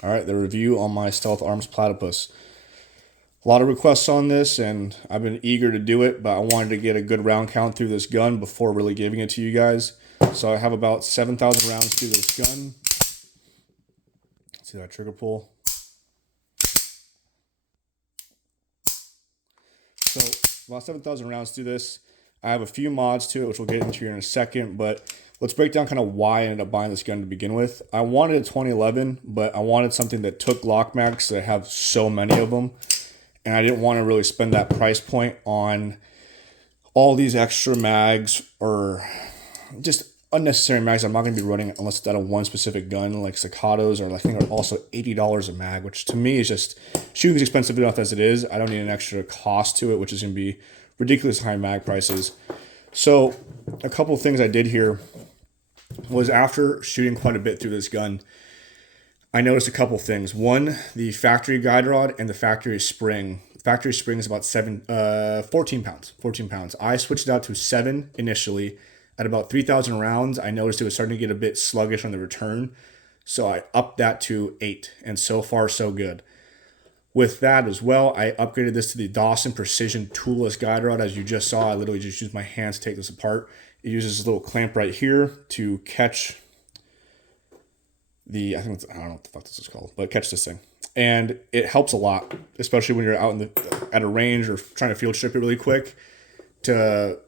All right, the review on my Stealth Arms Platypus. A lot of requests on this, and I've been eager to do it, but I wanted to get a good round count through this gun before really giving it to you guys. So I have about 7,000 rounds through this gun. See that trigger pull? So about 7,000 rounds through this. I have a few mods to it, which we'll get into here in a second, but let's break down kind of why I ended up buying this gun to begin with. I wanted a 2011, but I wanted something that took Glock mags that have so many of them, and I didn't want to really spend that price point on all these extra mags or just unnecessary mags I'm not going to be running unless it's out of one specific gun, like staccatos, or I think are also $80 a mag, which to me is just shooting's expensive enough as it is. I don't need an extra cost to it, which is going to be ridiculous high mag prices. So a couple of things I did here was, after shooting quite a bit through this gun, I noticed a couple things. One, the factory guide rod and the factory spring. Factory spring is about 14 pounds. 14 pounds. I switched it out to 7 initially. At about 3,000 rounds, I noticed it was starting to get a bit sluggish on the return, so I upped that to 8, and so far so good. With that as well, I upgraded this to the Dawson Precision toolless guide rod. As you just saw, I literally just used my hands to take this apart. It uses this little clamp right here to catch the, I don't know what the fuck this is called, but catch this thing. And it helps a lot, especially when you're out at a range or trying to field strip it really quick to,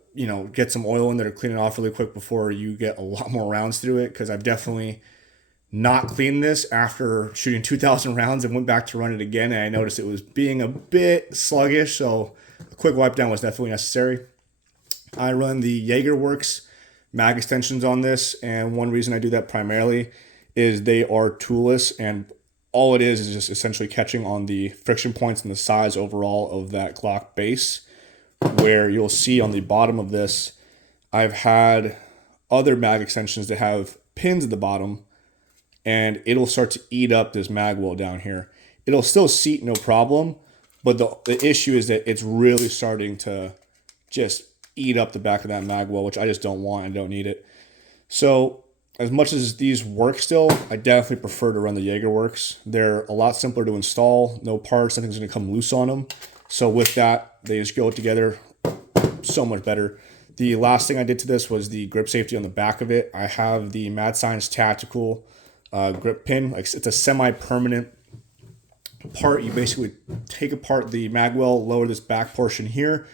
get some oil in there to clean it off really quick before you get a lot more rounds through it. Because I've definitely not cleaned this after shooting 2,000 rounds and went back to run it again, and I noticed it was being a bit sluggish, so a quick wipe down was definitely necessary. I run the JagerWorks mag extensions on this, and one reason I do that primarily is they are toolless, and all it is just essentially catching on the friction points and the size overall of that Glock base, where you'll see on the bottom of this, I've had other mag extensions that have pins at the bottom, and it'll start to eat up this mag well down here. It'll still seat no problem, but the issue is that it's really starting to just eat up the back of that mag well, which I just don't want and don't need it. So as much as these work still, I definitely prefer to run the JagerWorks. They're a lot simpler to install, no parts, nothing's going to come loose on them. So with that, they just go together so much better. The last thing I did to this was the grip safety on the back of it. I have the Mad Science Tactical grip pin. Like, it's a semi-permanent part. You basically take apart the magwell, lower this back portion here,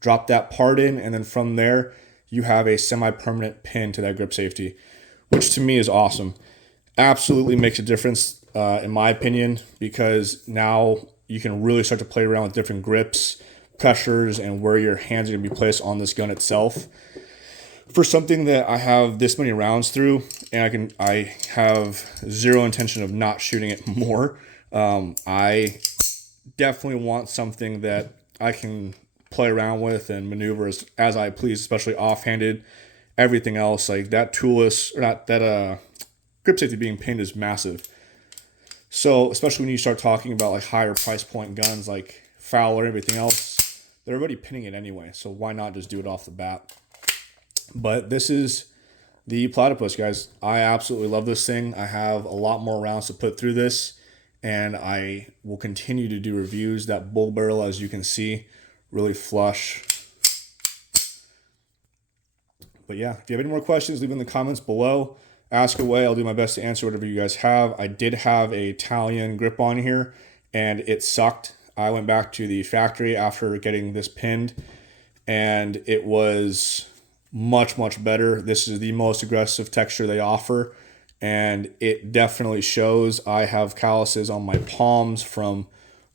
drop that part in, and then from there you have a semi-permanent pin to that grip safety, which to me is awesome. Absolutely makes a difference in my opinion, because now you can really start to play around with different grips, pressures, and where your hands are going to be placed on this gun itself. For something that I have this many rounds through, and I have zero intention of not shooting it more. I definitely want something that I can play around with and maneuver as I please, especially offhanded. Everything else, like that toolless, or not that grip safety being pinned, is massive. So especially when you start talking about like higher price point guns like Fowler and everything else, they're already pinning it anyway. So why not just do it off the bat? But this is the Platypus, guys. I absolutely love this thing. I have a lot more rounds to put through this, and I will continue to do reviews. That bull barrel, as you can see, really flush. But yeah, if you have any more questions, leave them in the comments below. Ask away. I'll do my best to answer whatever you guys have. I did have a Italian grip on here, and it sucked. I went back to the factory after getting this pinned, and it was much, much better. This is the most aggressive texture they offer, and it definitely shows. I have calluses on my palms from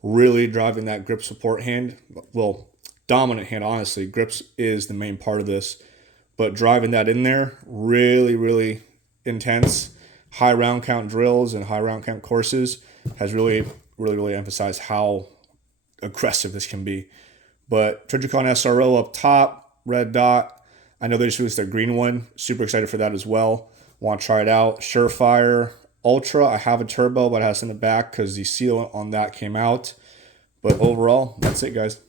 really driving that grip support hand. Well, dominant hand, honestly. Grips is the main part of this, but driving that in there, really, really intense. High round count drills and high round count courses has really, really, really emphasized how aggressive this can be. But Trigicon SRO up top, red dot. I know they just released their green one. Super excited for that as well. Want to try it out. Surefire Ultra. I have a turbo, but I have to send it back because the seal on that came out. But overall, that's it, guys.